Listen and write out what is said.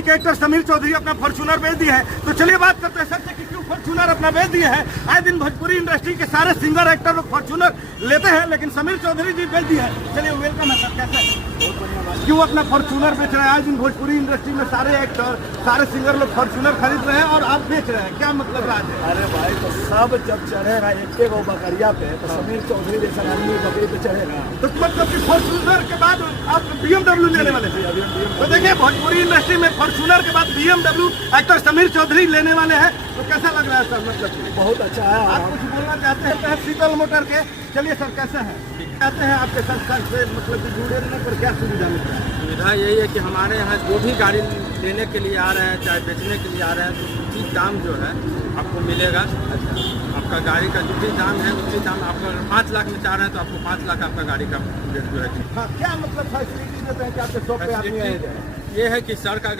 फिल्मी के एक्टर समीर चौधरी अपना फॉर्च्यूनर बेच दिया है। तो चलिए बात करते हैं सर से कि क्यों फॉर्च्यूनर अपना बेच दिए हैं। आए दिन भोजपुरी इंडस्ट्री के सारे सिंगर एक्टर लोग फॉर्च्यूनर लेते हैं, लेकिन समीर चौधरी जी बेच दिए हैं। चलिए वेलकम है सर, कैसे क्यों अपना फॉर्च्यूनर बेच रहे हैं? आए दिन भोजपुरी इंडस्ट्री में सारे एक्टर सारे सिंगर लोग फॉर्च्यूनर खरीद रहे हैं और आप बेच रहे हैं, क्या मतलब राज है? अरे भाई तो सब जब चढ़ेगा एक वो बकरिया पे तो समीर चौधरी जैसा आदमी बकरी पे चढ़ेगा। तो मतलब कि फॉर्च्यूनर के बाद आप BMW लेने वाले थे। तो देखिए भोजपुरी इंडस्ट्री में फॉर्च्यूनर के बाद BMW एक्टर समीर चौधरी लेने वाले हैं, तो कैसा लग रहा है सर? मतलब बहुत अच्छा है। आप कुछ बोलना चाहते हैं शीतल मोटर के? चलिए सर, कैसे हैं? कहते हैं आपके संस्था से मतलब कि जुड़े रहने पर क्या सुविधा मिलता है? सुविधा यही है कि हमारे यहाँ जो भी गाड़ी लेने के लिए आ रहे हैं चाहे बेचने के लिए आ रहे हैं तो उचित दाम जो है आपको मिलेगा। आपका गाड़ी का जो भी दाम है उसी दाम आपको अगर 5 लाख में चाह रहे हैं तो आपको 5 लाख आपका गाड़ी का रेट जो है। हाँ, क्या मतलब फैसिलिटी देते हैं कि आपके शॉप पे आदमी आएगा? ये है कि सर का